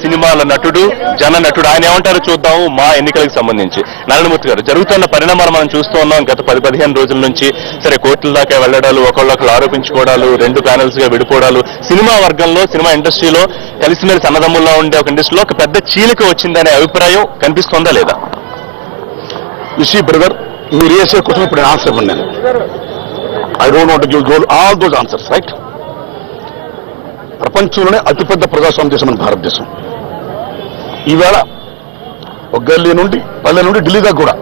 సినిమాల నటుడు, జన నటుడు. ఆయన ఏమంటారో చూద్దాము మా ఎన్నికలకు సంబంధించి. నారాయణమూర్తి గారు, జరుగుతున్న పరిణామాలు మనం చూస్తూ ఉన్నాం గత 10-15 రోజుల నుంచి. సరే, కోర్టుల దాకా వెళ్లడాలు, ఒకళ్ళొకళ్ళు ఆరోపించుకోవడాలు, 2 ప్యానెల్స్ గా విడిపోవడాలు, సినిమా వర్గంలో, సినిమా ఇండస్ట్రీలో కలిసిమెలిసి అన్నదమ్ముల్లో ఉండే ఒక ఇండస్ట్రీలో ఒక పెద్ద చీలిక వచ్చిందనే అభిప్రాయం కనిపిస్తుందా లేదా? బ్రదర్, మీరు వేసే క్వశ్చన్ ఇప్పుడు ఆన్సర్ ఇవ్వండి. నేను I don't want to give all those answers, right? ప్రపంచంలోనే అతిపెద్ద ప్రజాస్వామ్య దేశం మన భారతదేశం. ఈవేళ ఒక గల్లీ నుండి, పల్లె నుండి ఢిల్లీ దాకా కూడా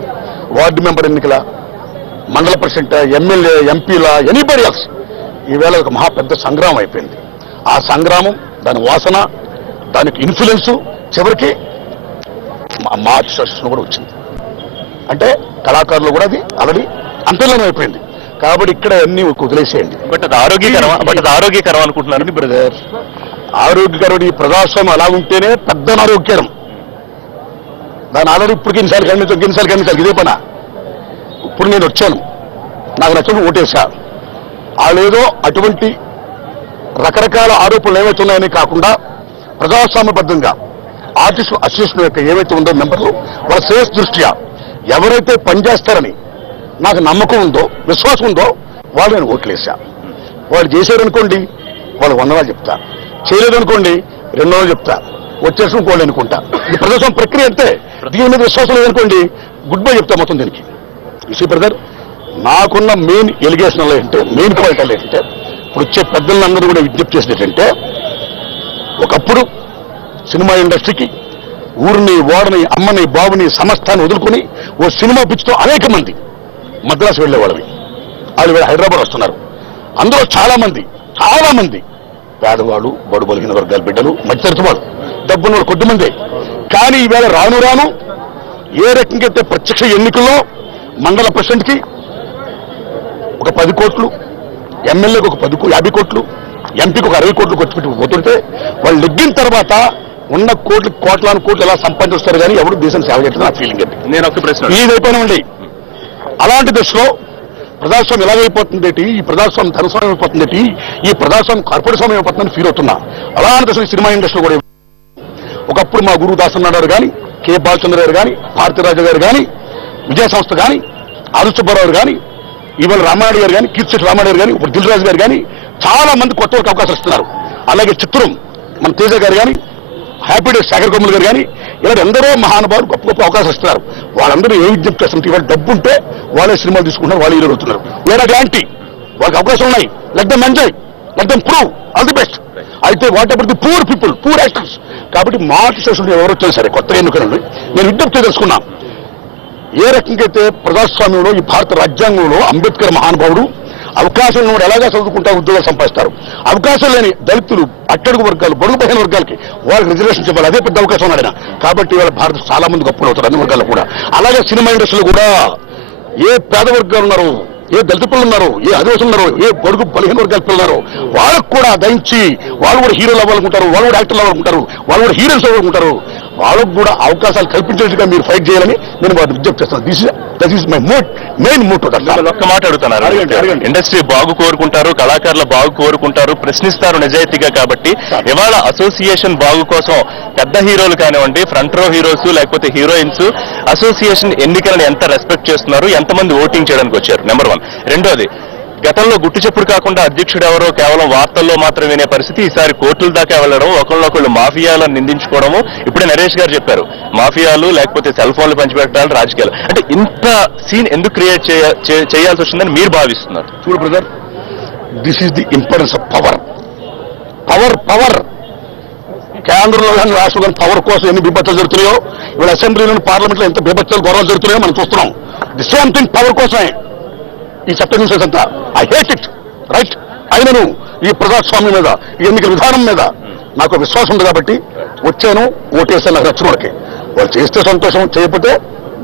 వార్డు మెంబర్ ఎన్నికల, మండల ప్రెసిడెంట్, ఎమ్మెల్యే, ఎంపీల, ఎనీబడి ఎల్స్, ఈవేళ ఒక మహా పెద్ద సంగ్రామం అయిపోయింది. ఆ సంగ్రామం, దాని వాసన, దానికి ఇన్ఫ్లుయెన్స్ చివరికి మా అసోసియేషన్ కూడా వచ్చింది. అంటే కళాకారులు కూడా అది ఆల్రెడీ అంతర్లీనం అయిపోయింది. కాబట్టి ఇక్కడ అన్ని వదిలేసేయండి. బట్ అది ఆరోగ్యకరం అనుకుంటున్నాను బ్రదర్. ఆరోగ్యకరం ఈ ప్రజాస్వామ్యం అలా ఉంటేనే పెద్ద ఆరోగ్యకరం. దాని ఆల్రెడీ ఇప్పటికి ఎన్నిసార్లు ఇదే పనా. ఇప్పుడు నేను వచ్చాను, నాకు నచ్చని ఓటేసా. వాళ్ళేదో అటువంటి రకరకాల ఆరోపణలు ఏమవుతున్నాయని కాకుండా ప్రజాస్వామ్యబద్ధంగా ఆర్టిస్ట్ అసోసియేషన్ యొక్క ఏవైతే ఉందో మెంబర్లు, వాళ్ళ శ్రేయస్ దృష్ట్యా ఎవరైతే పనిచేస్తారని నాకు నమ్మకం ఉందో, విశ్వాసం ఉందో, వాళ్ళు నేను ఓట్లేసా. వాళ్ళు చేశారనుకోండి, వాళ్ళు 100 చెప్తా. చేయలేదనుకోండి 200 చెప్తా. వచ్చేసి ఇంకోళ్ళు అనుకుంటా. ఇది ప్రజాస్వామ్య ప్రక్రియ అంతే. దీని మీద విశ్వాసం లేదనుకోండి, గుడ్ బై చెప్తా మొత్తం దీనికి. బ్రదర్, నాకున్న మెయిన్ ఎలిగేషన్ ఏంటంటే, మెయిన్ పాయింట్ ఏంటంటే, ఇప్పుడు వచ్చే పెద్దలందరూ కూడా విజ్ఞప్తి చేసేటంటే, ఒకప్పుడు సినిమా ఇండస్ట్రీకి ఊరిని, ఓడని, అమ్మని, బాబుని, సమస్తాన్ని వదులుకుని ఓ సినిమా పిచ్చితో అనేక మంది మద్రాసు వెళ్లేవాళ్ళవి. వాళ్ళు వీళ్ళు హైదరాబాద్ వస్తున్నారు. అందులో చాలా మంది పేదవాళ్ళు, బడు బలిగిన వర్గాల బిడ్డలు, మధ్యతరగతి వాళ్ళు, డబ్బున్న వాళ్ళు కొద్దిమందే. కానీ ఈవేళ రాను ఏ రకంగా అయితే ప్రత్యక్ష ఎన్నికల్లో మండల ప్రెసిడెంట్కి ఒక 10 కోట్లు, ఎమ్మెల్యేకి ఒక 50 కోట్లు, ఎంపీకి ఒక 60 కోట్లు ఖర్చు పెట్టి పోతుంటే, వాళ్ళు నెగ్గిన తర్వాత ఉన్న కోట్లాను కోట్లు ఎలా సంపాదిస్తారు కానీ ఎవరు దేశం సేవ చేయడం నా ఫీలింగ్ అండి. నేను ఒక ప్రశ్న, ఈ అయిపోయినామండి. అలాంటి దశలో ప్రజాస్వామ్యం ఎలాగైపోతుందేటి, ఈ ప్రజాస్వామ్యం ధనస్వామ్యం అయిపోతుందేటి, ఈ ప్రజాస్వామ్యం కార్పొరేట్ స్వామ్యం అయిపోతుందని ఫీల్ అవుతున్నా. అలాంటి దశలో సినిమా ఇండస్ట్రీ కూడా ఒకప్పుడు మా గురువు దాసనారాయణ గారు కానీ, కె బాలచంద్ర గారు కానీ, భారతీరాజు గారు కానీ, విజయ సంస్థ కానీ, ఆరు సుబ్బారావు కానీ, ఇవాళ రామారెడ్డి గారు కానీ, కీర్తి రామారెడ్డి గారు కానీ, ఇప్పుడు దిల్ రాజు గారు కానీ, చాలా మంది కొత్త వాళ్ళకి అవకాశం ఇస్తున్నారు. అలాగే చిత్రం మన తేజ గారు కానీ, హ్యాపీ డేస్ శేఖర్ కొమ్ములు గారు కానీ, ఇలా ఎందరో మహానుభావులు గొప్ప గొప్ప అవకాశం ఇస్తున్నారు. వాళ్ళందరూ ఏ విజ్ఞప్తి చేస్తున్నారు, ఇవాళ డబ్బు ఉంటే వాళ్ళే సినిమాలు తీసుకుంటున్నారు, వాళ్ళు హీరోలు అవుతున్నారు. వేరే గ్యారంటీ వాళ్ళకి అవకాశం ఉన్నాయి. Let them enjoy, let them prove all the best. అయితే what about the poor people, poor actors? కాబట్టి మా అసోసియేషన్ ఎవరు వచ్చినా సరే కొత్తగా ఎన్నుకనండి, నేను విజ్ఞప్తి తెలుసుకున్నా. ఏ రకంగా అయితే ప్రజాస్వామ్యంలో, ఈ భారత రాజ్యాంగంలో అంబేద్కర్ మహానుభావుడు అవకాశం ఉన్నవాడు ఎలాగా చదువుకుంటా ఉద్యోగాలు సంపాదిస్తారు, అవకాశం లేని దళితులు, అట్టడుగు వర్గాలు, బడుగు బలహీన వర్గాలకి వాళ్ళకి రిజర్వేషన్ చెప్పాలి, అదే పెద్ద అవకాశం ఉన్నాడు. కాబట్టి ఇవాళ భారత చాలా మంది గొప్పలు అవుతారు అన్ని వర్గాలు కూడా. అలాగే సినిమా ఇండస్ట్రీలో కూడా ఏ పేద వర్గాలు ఉన్నారో, ఏ దళిత పిల్లలు ఉన్నారో, ఏ ఆదివాసులు ఉన్నారో, ఏ బడుగు బలహీన వర్గాల పిల్లలు ఉన్నారో, వాళ్ళకు కూడా దయించి వాళ్ళు కూడా హీరోలు అవ్వాలనుకుంటారు, వాళ్ళు కూడా యాక్టర్లు అవ్వాలనుకుంటారు, వాళ్ళు కూడా హీరోస్ అవ్వాలనుకుంటారు. వాళ్ళకు కూడా అవకాశాలు కల్పించేట్టుగా మీరు ఫైట్ చేయాలని నేను వాటిని విజ్ఞప్తి చేస్తాను. That is my main motto. ఒక్క మాట అడుగుతున్నారు, ఇండస్ట్రీ బాగు కోరుకుంటారు, కళాకారుల బాగు కోరుకుంటారు, ప్రశ్నిస్తారు నిజాయితీగా. కాబట్టి ఇవాళ అసోసియేషన్ బాగు కోసం పెద్ద హీరోలు కానివ్వండి, ఫ్రంట్ రో హీరోస్ లేకపోతే హీరోయిన్స్ అసోసియేషన్ ఎన్నికలను ఎంత రెస్పెక్ట్ చేస్తున్నారు, ఎంతమంది ఓటింగ్ చేయడానికి వచ్చారు, నెంబర్ 1. రెండోది, గతంలో గుట్టు చెప్పుడు కాకుండా అధ్యక్షుడు ఎవరో కేవలం వార్తల్లో మాత్రం వినే పరిస్థితి, ఈసారి కోర్టుల దాకా వెళ్లడం, ఒకళ్ళొకళ్ళు మాఫియాలను నిందించుకోవడము. ఇప్పుడే నరేష్ గారు చెప్పారు, మాఫియాలు లేకపోతే సెల్ ఫోన్లు పంచిపెట్టాలి, రాజకీయాలు. అంటే ఇంత సీన్ ఎందుకు క్రియేట్ చేయాల్సి వచ్చిందని మీరు భావిస్తున్నారు? చూడు brother, this is the importance of power. కేంద్రంలో కానీ రాష్ట్రంలో కానీ పవర్ కోసం ఎన్ని బిభత్సలు జరుగుతున్నాయో, ఇవాళ అసెంబ్లీలోని పార్లమెంట్లో ఎంత బిభత్సలు గొడవలు జరుగుతున్నాయో మనం చూస్తున్నాం. ది సేమ్ థింగ్ పవర్ కోసమే ఈ చట్ట న్యూసెన్స్ అంతా. I hate it, right? అయినను ఈ ప్రజాస్వామ్యం మీద, ఈ ఎన్నికల విధానం మీద నాకు విశ్వాసం ఉంది కాబట్టి వచ్చాను, ఓటేసాను. నాకు నచ్చిన వాళ్ళకి వాళ్ళు చేస్తే సంతోషం, చేయకపోతే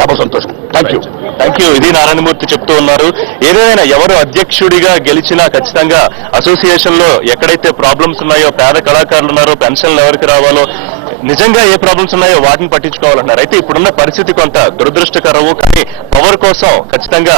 డబల్ సంతోషం. Thank you. ఇది నారాయణమూర్తి చెప్తూ ఉన్నారు. ఏదైనా ఎవరు అధ్యక్షుడిగా గెలిచినా ఖచ్చితంగా అసోసియేషన్ లో ఎక్కడైతే ప్రాబ్లమ్స్ ఉన్నాయో, పేద కళాకారులు ఉన్నారో, పెన్షన్లు ఎవరికి రావాలో, నిజంగా ఏ ప్రాబ్లమ్స్ ఉన్నాయో వాటిని పట్టించుకోవాలన్నారు. అయితే ఇప్పుడున్న పరిస్థితి కొంత దురదృష్టకరము. కానీ పవర్ కోసం ఖచ్చితంగా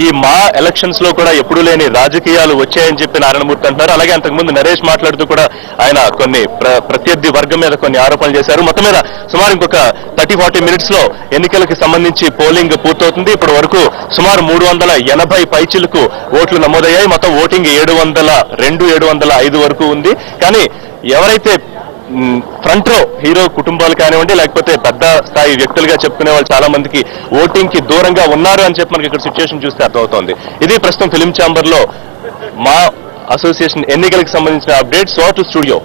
ఈ మా ఎలక్షన్స్ లో కూడా ఎప్పుడూ లేని రాజకీయాలు వచ్చాయని చెప్పి నారాయణమూర్తి అంటున్నారు. అలాగే అంతకుముందు నరేష్ మాట్లాడుతూ కూడా ఆయన కొన్ని ప్రత్యర్థి వర్గం మీద కొన్ని ఆరోపణలు చేశారు. మొత్తం మీద సుమారు ఇంకొక 30-40 మినిట్స్ లో ఎన్నికలకు సంబంధించి పోలింగ్ పూర్తవుతుంది. ఇప్పటి వరకు సుమారు 380 పైచిలకు ఓట్లు నమోదయ్యాయి. మొత్తం ఓటింగ్ 705 వరకు ఉంది. కానీ ఎవరైతే ఫ్రంట్ రో హీరో కుటుంబాలు కానివ్వండి, లేకపోతే పెద్ద స్థాయి వ్యక్తులుగా చెప్పుకునే వాళ్ళు చాలా మందికి ఓటింగ్ కి దూరంగా ఉన్నారు అని చెప్పి మనకి ఇక్కడ సిచ్యువేషన్ చూస్తే అర్థమవుతోంది. ఇది ప్రస్తుతం ఫిలిం ఛాంబర్ లో మా అసోసియేషన్ ఎన్నికలకు సంబంధించిన అప్డేట్. So to studio.